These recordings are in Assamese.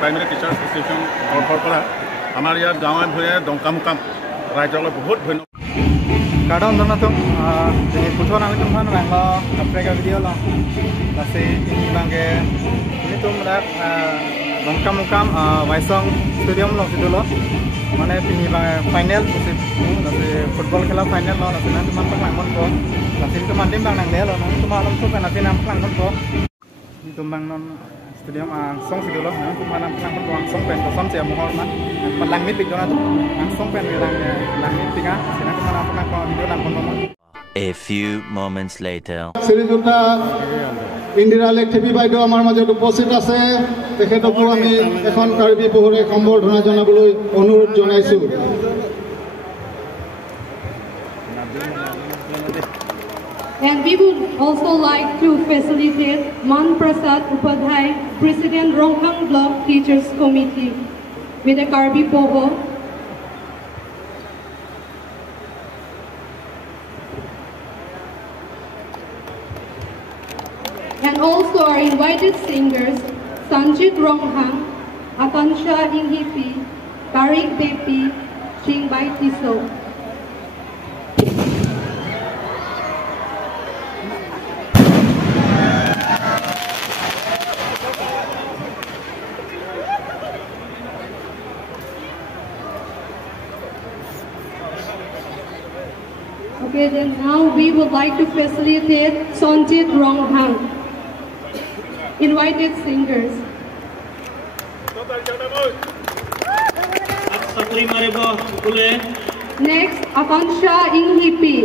প্ৰাইমেৰী টিচাৰ এছ'চিয়েশ্যন তৰফৰ পৰা আমাৰ ইয়াত গাঁৱে ভূঞে দংকামুকাম ৰাইজলৈ বহুত ধন্যবাদ। Kadang dona tu, jadi putus nama tu mana bang lo, Afrika video lo, nasi ini bangke, ini tu mereka dongkam Waisong Stadium lo situ lo, mana ini bang final, nasi football kela final lo, nasi nanti mana pelang monto, nasi itu mandi bang nang dia lo, nanti tu malam tu kan nasi nam pelang monto, itu bang non stadium song situ lo, nanti mana pelang monto song pen, song siapa mohon man, pelang mid dona tu, song pen pelang mid tiga, nanti mana pelang video nam monto. A few moments later. Srijuta Indira Lekhepi বাইদেউ আমাৰ মাজত উপস্থিত আছে তেখেতকো আমি এখন কাৰ্বি পহৰে সম্বৰ্ধনা জনাবলৈ অনুৰোধ জনাইছো। And we would also like to facilitate Man Prasad Upadhyay, President Ronghang Block Teachers Committee, with a Karbi Poho. And also our invited singers, Sanjit Ronghang, Atansha Inghipi, Tarik Bepi, Chingbai Tiso. Okay, then now we would like to facilitate Sanjit Ronghang. Invited singers. Next, Akansha Inghipi.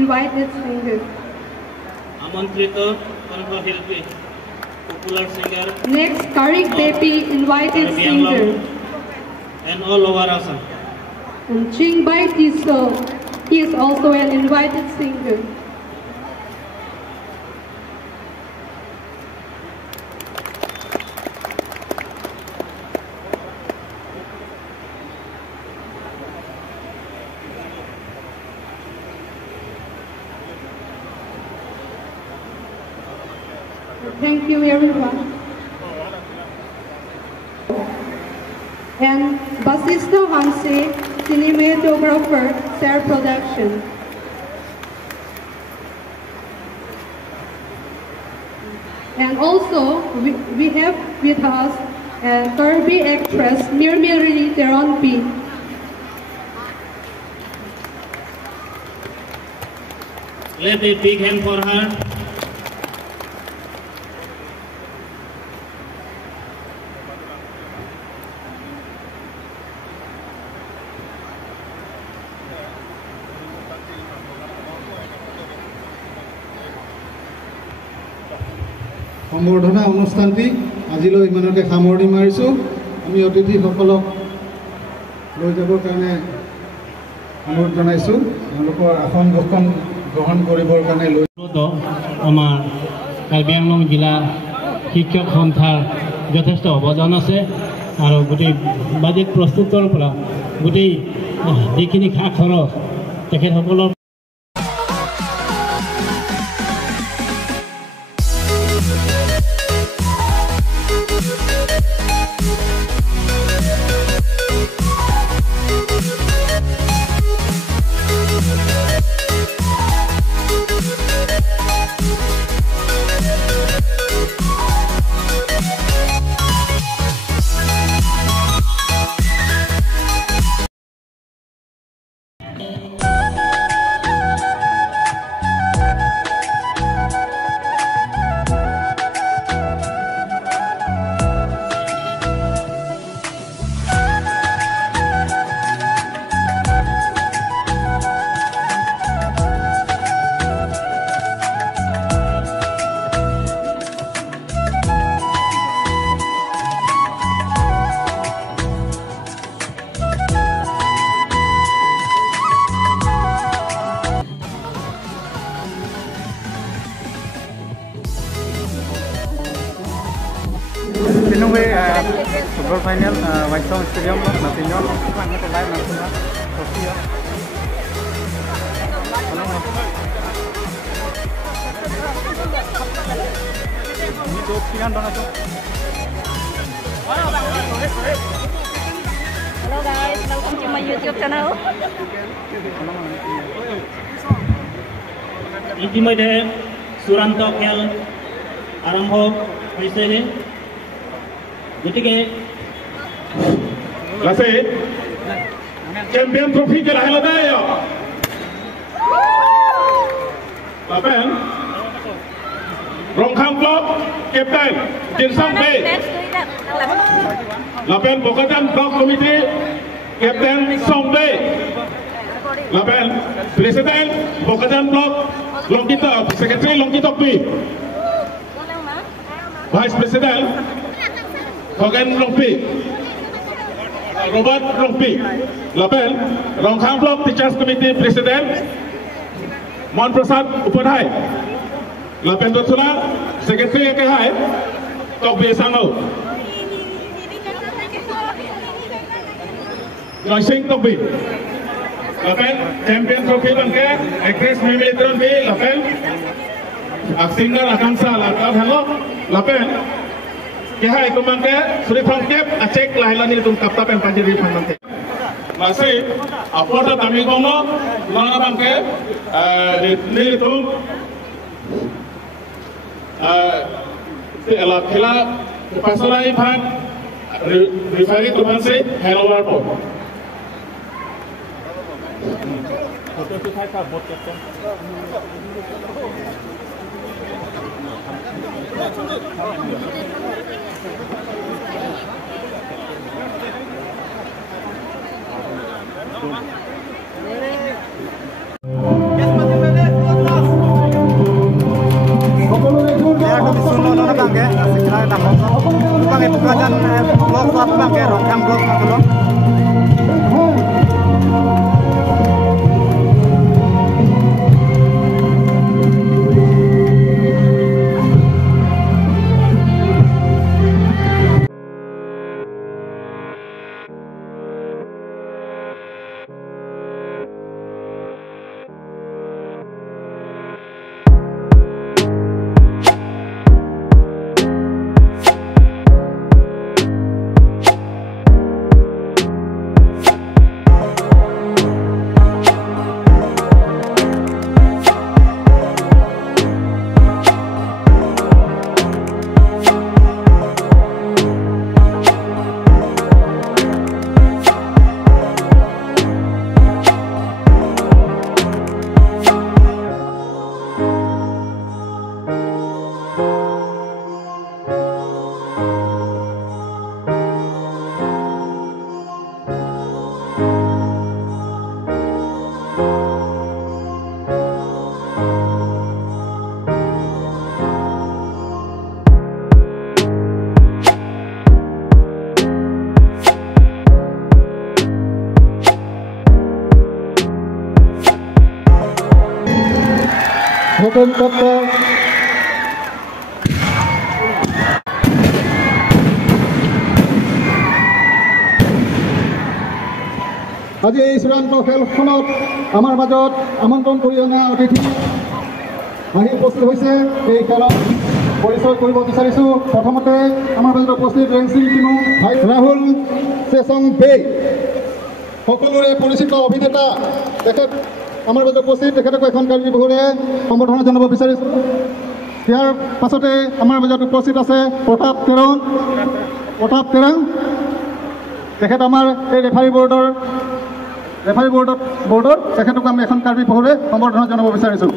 Invited singer. Amantrito Hilpi, popular singer. Next, Tarik Bepi, invited singer. And all over Assam. And Chingbai Tiso, he is also an invited singer. Thank you everyone. And Basista Hanse, cinematographer, Ser Production. And also we have with us Kirby actress Mirmiri Teronpi. Let a big hand for her. সম্বৰ্ধনা অনুষ্ঠানটি আজিলৈ ইমানতে সামৰণি মাৰিছো। আমি অতিথিসকলক লৈ যাবৰ কাৰণে অনুৰোধ জনাইছো, তেওঁলোকৰ আসন গ্ৰহণ কৰিবৰ কাৰণে লৈ আমাৰ কাৰ্বি আংলং জিলা শিক্ষক সন্থাৰ যথেষ্ট অৱদান আছে আৰু গোটেই বাজেট প্ৰস্তুতৰ পৰা গোটেই যিখিনি খা খৰচ তেখেতসকলৰ football final Waisong Stadium lo, nanti nyon pelang itu live nanti lah, Sofia. Ini tu kiran donatung. Hello guys, welcome to my YouTube channel. ইতিমধ্যে চূড়ান্ত খেল আৰম্ভ হৈছে গতিকে লাসে চ্যাম্পিয়ন ট্রফি কে লাহে লাহে লাপেন রংখাং ব্লক ক্যাপ্টেন জিনসাং বে লাপেন বকাজান ব্লক কমিটি ক্যাপ্টেন সং বে লাপেন প্রেসিডেন্ট বকাজান ব্লক লঙ্কিত সেক্রেটারি লঙ্কিত পি vice president Khagen Longpi Robert Longpi, Lapel, Rongkhang Block Teachers Committee President, Mon Prasad Upadhyay, Lapel Dotsula, Secretary Ekahai, Tokbi Sango, Joycing Tokbi, Lapel, Champion Trophy Banke, Actress Mimi Litron B, Lapel, Singer Akansa, Lapel, Kehai kumangke suri thongkep acek lahilani tum kapta pen panjiri phanmante masih apota kami kono lana bangke ni tum ela khila pasalai phan rifari tuhan se hellower po foto tu thai ka bot captain Hotel Kota আজি এই চূড়ান্ত খেলখনত আমাৰ মাজত আমন্ত্ৰণ কৰি অনা অতিথি আহি উপস্থিত হৈছে এই খেলত পৰিচয় কৰিব বিচাৰিছোঁ প্ৰথমতে আমাৰ মাজত উপস্থিত ৰেঞ্চিং টিমো ভাই ৰাহুল চেচং বে সকলোৰে পৰিচিত অভিনেতা তেখেত আমাৰ মাজত উপস্থিত তেখেতক এখন কাৰ্বি বহুৰে সম্বৰ্ধনা জনাব বিচাৰিছোঁ ইয়াৰ পাছতে আমাৰ মাজত উপস্থিত আছে প্ৰতাপ তেৰাং তেখেত আমাৰ এই ৰেফাৰী বৰ্ডৰ তেখেতক আমি এখন কাৰ্বি বহুৰে সম্বৰ্ধনা জনাব বিচাৰিছোঁ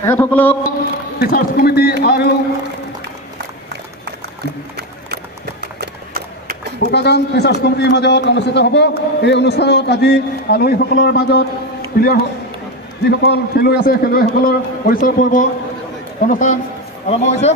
তেখেতসকলক টিচাৰ্ছ কমিটি আৰু বোকাজান টিচাৰ্ছ কমিটিৰ মাজত অনুষ্ঠিত হ'ব এই অনুষ্ঠানত আজি আলহীসকলৰ মাজত যিসকল খেলুৱৈ আছে খেলুৱৈসকলৰ পৰিচয় পৰ্ব অনুষ্ঠান আৰম্ভ হৈছে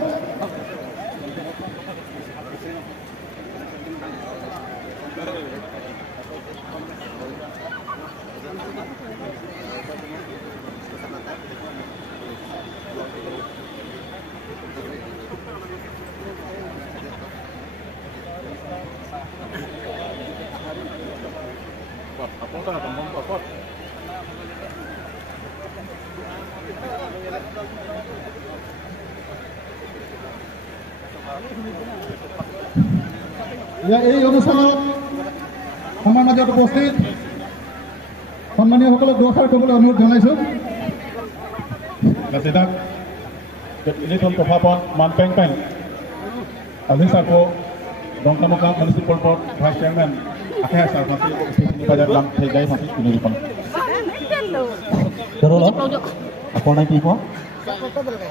Ya, এই অনুষ্ঠানত আমাৰ মাজত উপস্থিত সন্মানীয় সকলক দুআষাৰ ক'বলৈ অনুৰোধ জনাইছোঁ। Nasidak Liton Tohapan Manpeng Peng Aziz Sarko Dongkamukam Municipal Board Vice Chairman Akhir Sarmasi Sini Bajar Lam Tegai Masih Peniripan Terus apa nanti kok?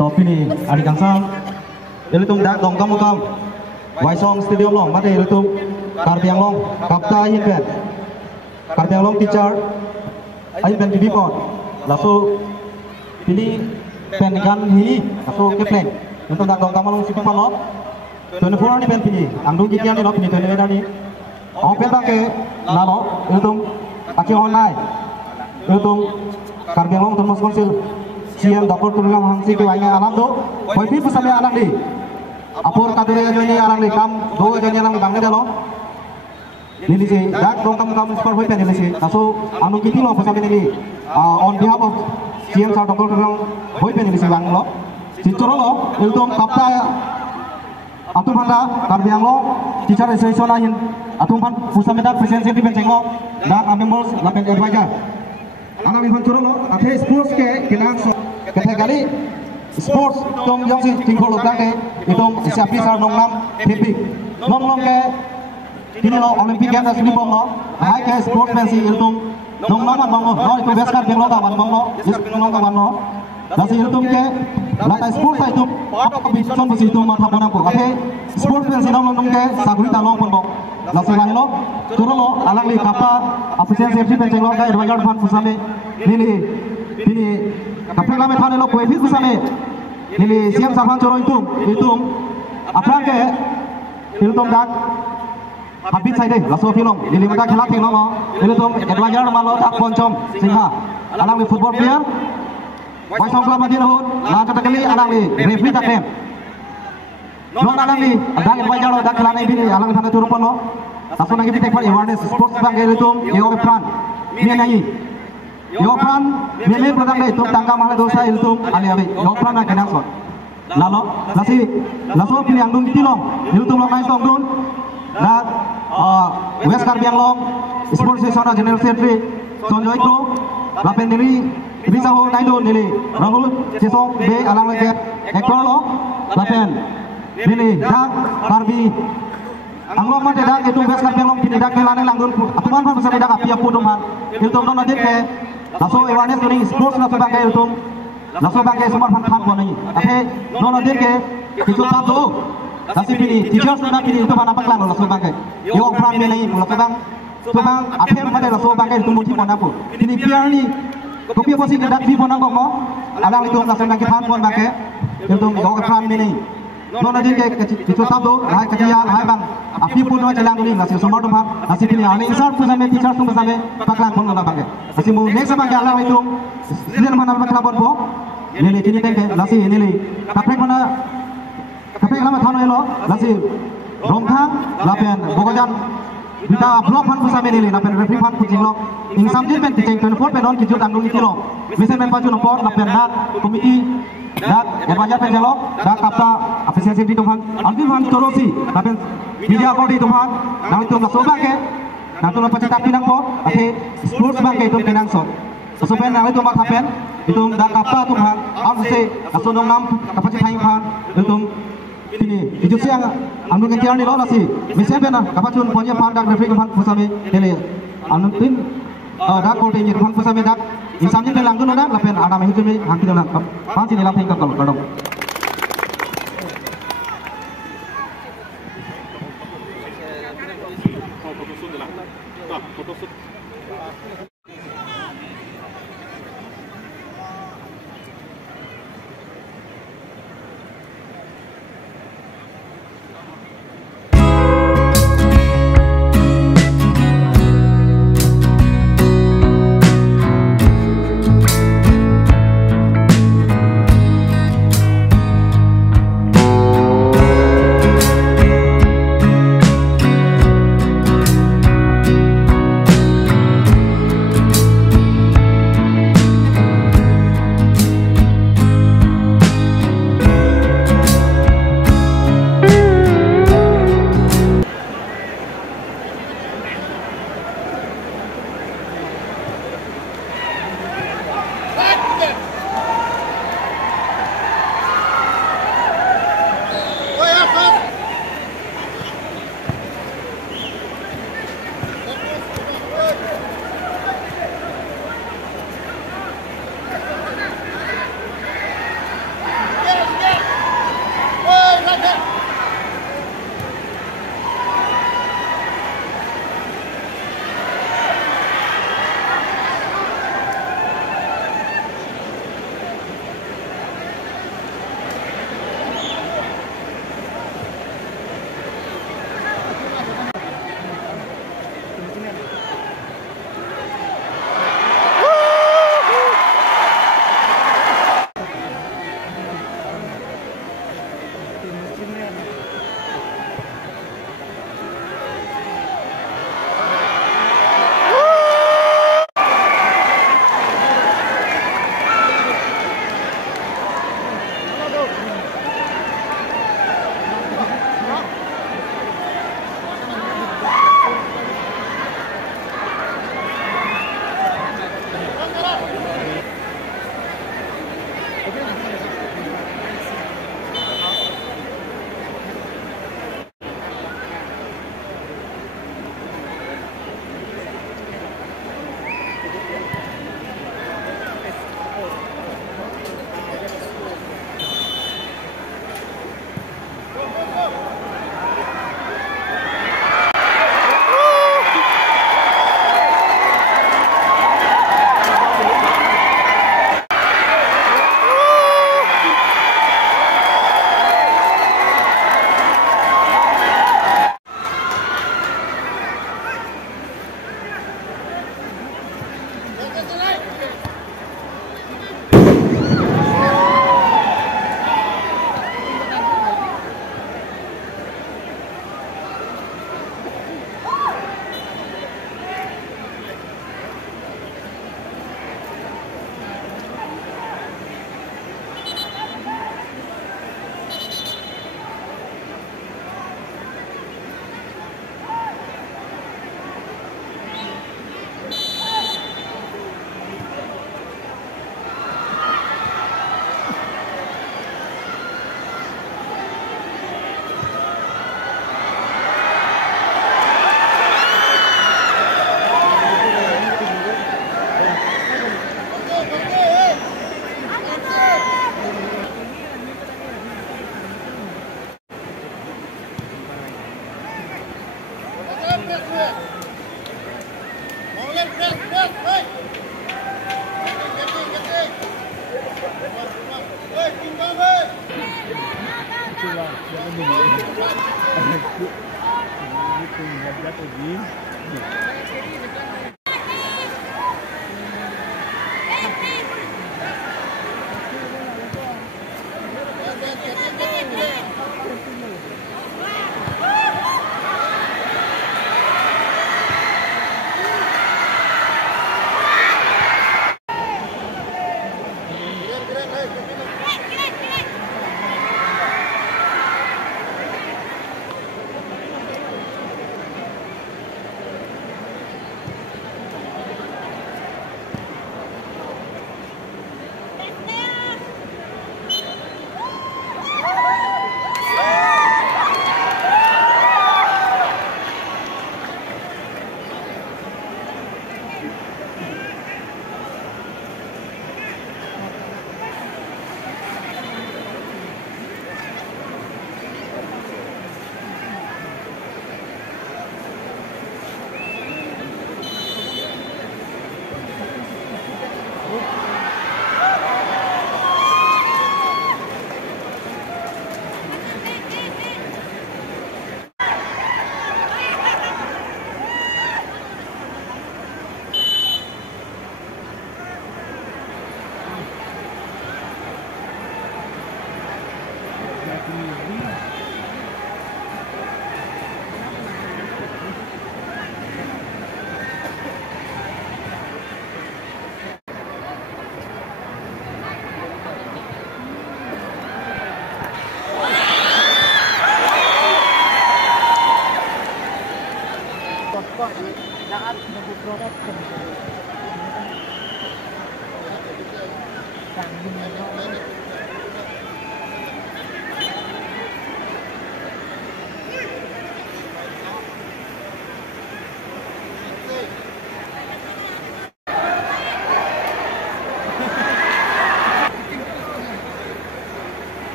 Tapi ni Adi Kangsang Liton Dak Dongkamukam Waisong Stadium Long Mati Liton Karbiang Long Kapta Yinpen Karbiang Long Teacher Ayben TV Port Lalu ini pendidikan ini atau keplen untuk nak dong kamu siapa lo 24 ni pen pilih angdung kikian ni lo pilih 24 ni orang pen tak ke lalu itu akhir online itu karbiang long terus konsil siang doktor tulang hangsi tu ayah alam tu boleh pun sampai alam di apur kadure aja ni alam di kam dua aja ni alam bang ni dah lo ini sih dak dong kamu super boleh pen ini sih lalu angdung kiki lo sampai ni on behalf of siang sa doktor tulang boleh pen ini sih bang lo Cicoro lo itu kapta Atum Panda Karbiang lo teacher association lain Atum Pan pusat medan presidensi di Benceng lo dan members lapen advisor anak lingkungan Cicoro lo ada sports ke kilang so kali sports dong yang si tinggal lo ke itu siapa sar nongnam tepik nong ke ini lo Olympic Games asli bang lo hai ke sports pensi itu nongnam bang lo itu best Karbiang lo kawan bang lo nong kawan lo Nasi itu ke lantai sport itu apa kebijakan besi itu mata panampu. Oke, sport yang sedang nonton ke saguri talong pun bok. Nasi lain lo, turun lo alang li kapa ofisial safety penceng lo ke advisor fan pusame. Nili kapten kami thane lo kue fit pusame. Nili siam safan coro itu apa ke itu dak habis saja laso film. Nili mereka khela ting lo itu advisor malo dak poncom sehingga alang li football player Waisong Club Madinah Hud, lah kata kali alang ni referee tak kem. Non alang ni, dah advisor lo dah kelana ini alang sana turun pun lo. Langsung lagi kita buat awareness sports bang itu, yo peran, ni nyanyi, yo peran, ni program itu tangga mahala dosa itu, ali yo peran nak kena sot. Lalu, lalu pilih angdung kita lo, itu lo main songdun, dah West Karbiang lo, sports sesona general secretary, Sonjo itu, lapen diri. Bisa ho naidon nili Rahul Jesong be alang lagi ekor lo lapen nili dak Karbi anglo mate dak itu bes Karbiang long kini dak kelane langdun atuman pun bisa dak apia pun domar itu don nadir ke laso awareness ni sports na sebagai itu laso sebagai semua fan pun ni tapi don nadir ke itu tak tu nasi pilih teachers na pilih itu mana paklan laso sebagai yo peran ni lain laso bang akhir pada laso sebagai itu muti pun apa ini biar ni Kopi apa sih tidak di mana kok mau? Alang itu langsung lagi fan pun pakai. Itu yo peran ini. Non ada ke itu satu, hai kecian, hai bang. Api pun mau jalan ini, nasi semua tu bang. Nasi pilih ani insert tu sampai teacher tu sampai paklan pun nak pakai. Nasi mu next sampai alang itu. Sini mana paklan pun po. Ini kini tengke nasi ini. Tapi mana? Tapi kalau mana thano lo, nasi romthang, lapian bogojan. Kita blok fan pusat ini, lapian referee fan kucing lo. Insam je pen ticeng 24 pen on kijut angdung iki lo. Mesen pen paju nopor lapen dak komiti dak advisor pen jalo dak kapta official safety tuhan alvin fan torosi lapen media body tuhan nang itu lasoba ke nang tu lapan cetak pinang po ate sports bang ke itu pinang so. So pen nang itu mak hapen itu dak kapta tuhan amse asonong nam kapacit haing fan itu ini kijut siang angdung kian ni lo lasi mesen pen kapacun punya fan dak referee fan pusame ele anuntin dak kolte ni fan pusame dak insamnya ke langgun dak lapen ada mah itu ni hangki dak panci ni lapeng kakal kadang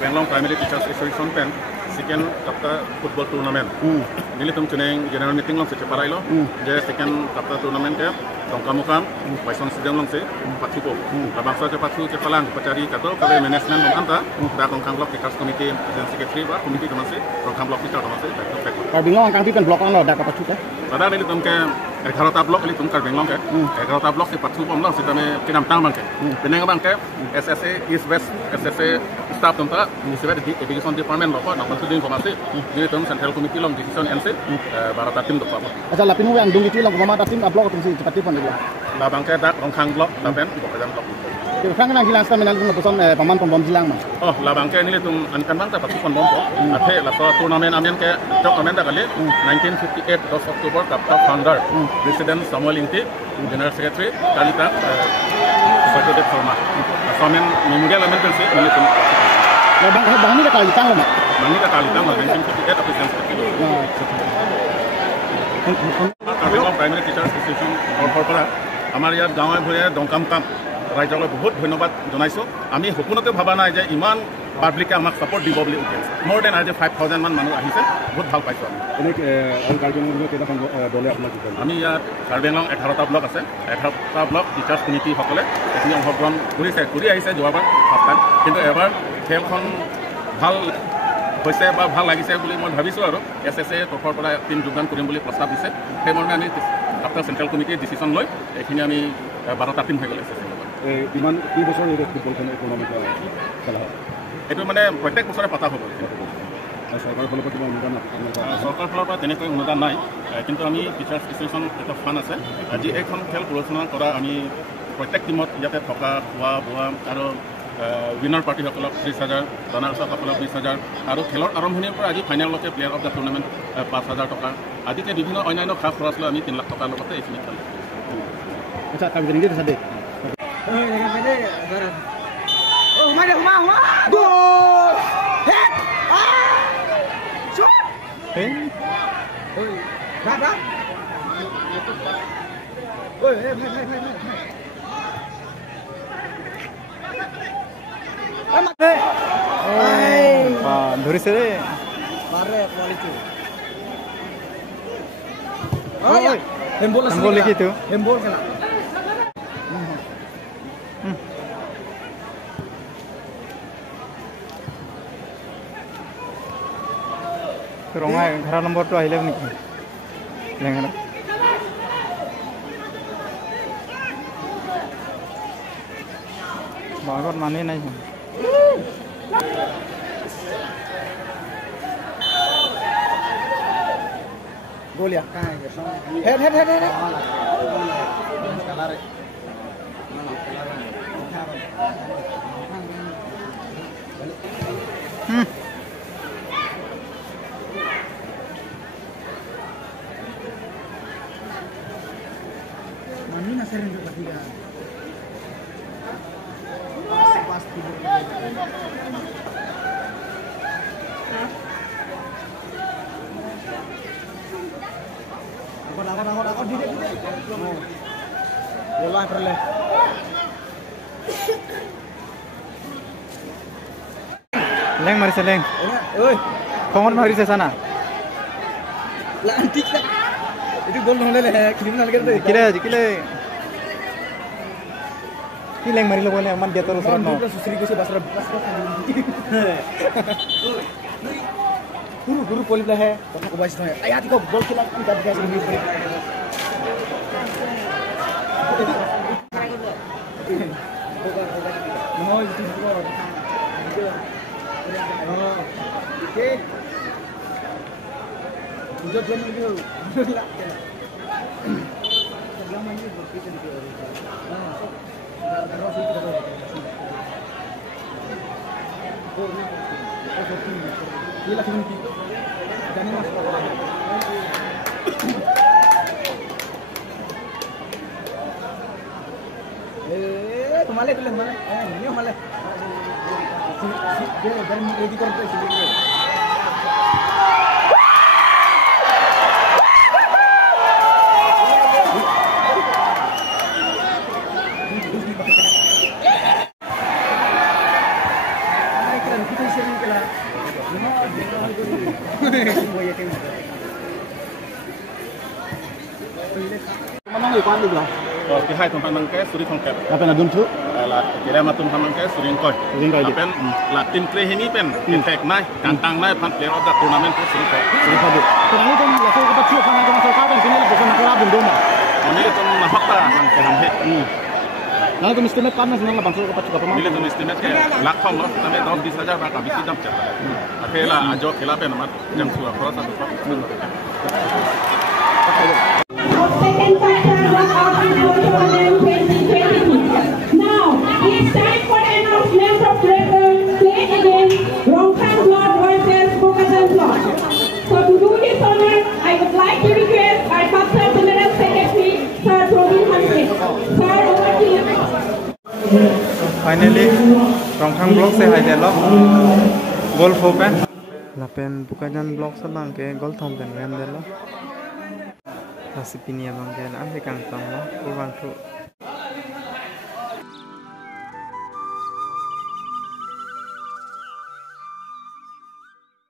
Benglong Primary Teachers Association pen second kapta football tournament. Nili tum chuneng general meeting long se parai lo. Je second kapta tournament ke dongkamukam Waisong Stadium long se pathu ko. Abangsa ke pathu ke palang pacari kato kabe management long anta da dongkam block teachers committee dan secretary ba committee kamase dongkam block teacher kamase tak. Benglong angkang ti pen block on lo da ka pathu ke. Pada nili tum ke 11 blok ini tum Benglong ke. 11 blok se pathu pom long se tame kinam tang bang ke. Beneng bang ke SSA East West SSA staff tumta nisibet di education department loko na kontu informasi di tum central committee long decision NC barata tim dokpa asal lapinu yang dung itu long komanda tim blok tim si cepat tipon dia la bangke dak rongkhang blok tapen ibok pedan blok itu kan nang hilang stamina lu pesan paman pom hilang mah oh la bangke ini tum ankan bang ta patu kon bom ate la to tournament amen ke tournament da kali 1958 of October cup founder president Samuel Inti general secretary Kalita Sakodet Sharma Samen memorial amen kan ini tum bang ini kali tang mah bang ini kali tang 1958 of president Benglong Primary Teachers Association পৰা আমাৰ ইয়াত গাঁৱে ভূঞে দংকাম কাম ৰাইজলৈ বহুত ধন্যবাদ জনাইছোঁ আমি সপোনতে ভবা নাই যে ইমান পাব্লিকে আমাক ছাপোৰ্ট দিব বুলি মোৰ দেন আজি 5000 মান মানুহ আহিছে বহুত ভাল পাইছোঁ আমি ইয়াত কাৰ্বি-আংলং 11টা ব্লক আছে 11টা ব্লক টিচাৰ্ছ কমিটিসকলে এইখিনি অংশগ্ৰহণ কৰি আহিছে যোৱাবাৰ সপ্তাহ কিন্তু এবাৰ খেলখন ভাল হৈছে বা ভাল লাগিছে বুলি মই ভাবিছোঁ আৰু SSA তৰফৰ পৰা টিম যোগদান কৰিম বুলি প্ৰস্তাৱ দিছে সেইমৰ্মে আমি আফটাৰ চেণ্ট্ৰেল কমিটিয়ে ডিচিশ্যন লৈ এইখিনি আমি 12টা টিম হৈ গ'লে ইমান কি বছৰ ফুটবলখন টুৰ্ণামেণ্ট খেলা হয় এইটো মানে প্ৰত্যেক বছৰে পতা হ'ব চৰকাৰৰ ফালৰ পৰা কিবা অনুদান চৰকাৰৰ ফালৰ পৰা তেনেকৈ অনুদান নাই কিন্তু আমি টিচাৰ্ছ এছ'চিয়েশ্যন এটা ফাণ্ড আছে আজি এইখন খেল পৰিচালনা কৰা আমি প্ৰত্যেক টিমত ইয়াতে থকা খোৱা বোৱা আৰু উইনাৰ পাৰ্টিসকলক 30,000 ৰানাৰ্ছসকলক 20,000 আৰু খেলৰ আৰম্ভণিৰ পৰা আজি ফাইনেললৈকে প্লেয়াৰ অফ দ্য টুৰ্ণামেণ্ট 5,000 টকা আদিকে বিভিন্ন অন্যান্য খা খৰচ লৈ আমি 3 লাখ টকাৰ লগতে এইখিনি খেলোঁ আচ্ছা কাম কৰি দিছে দে গ'ল হেড শ্বট হে ঐ দাদা ঐ ধৰিছে ৰে মাৰে কোৱালিটি ঐ হেমবল লিখি তো হেমবল খেলা ৰঙা 11 নম্বৰটো আহিলে নেকি লেঙৰা বাগত মানে নাই Golia, head. Mami na sering bertiga. Pasti. Aku di. Bola perle. Leng mari seleng. Oi. Kongon mari sa sana. Lantik na. Itu gol nang lele criminal kerte. Kile. Kileng mari lo kone man dia terus no. Susri ko si basra. Guru poli lah hai. Ko bais no hai. Ayat ko gol khila kan ka diga sini. No, itu gol. Oke. Udah jam itu. Lama ni berpikir dia. Terus itu dah. Gila sini. Jangan masuk. Kemana tu mana? Ni kemana? Dia dari ready korang sini. Mana ni kuan dulu? Oh, kihai tempat mangke suri kongkep. Apa nak duncu? Lat kira matum mangke suri koi. Pen latin pre ini pen intek nai kantang nai pan player of the tournament suri koi. Suri koi. Kerana itu langsung kita cuci kan kita masuk kawan sini bukan nak kerap benda mah. Ini itu nampak tak kan kerana het. Nah itu mesti nak panas nak langsung kita cuci apa mah. Ini itu mesti nak lak kau loh. Tapi tahun di saja nak habis jam cepat. Akhirlah ajo kila pen amat jam sudah cross atau apa. Second quarter of 2022. Now, it's time for the announcement of record play against Rongkang Block versus Bukatan Block. So to do this honor, I would like to request our Captain General Secretary, Sir Robin Hansik. Sir, over to you. Finally, Rongkang Block se hai delo. Goal fopen. Lapen Bukatan Block sa bangke goal thompen rem delo. Nasi pinia bangke na he kang tang lo, kurang tu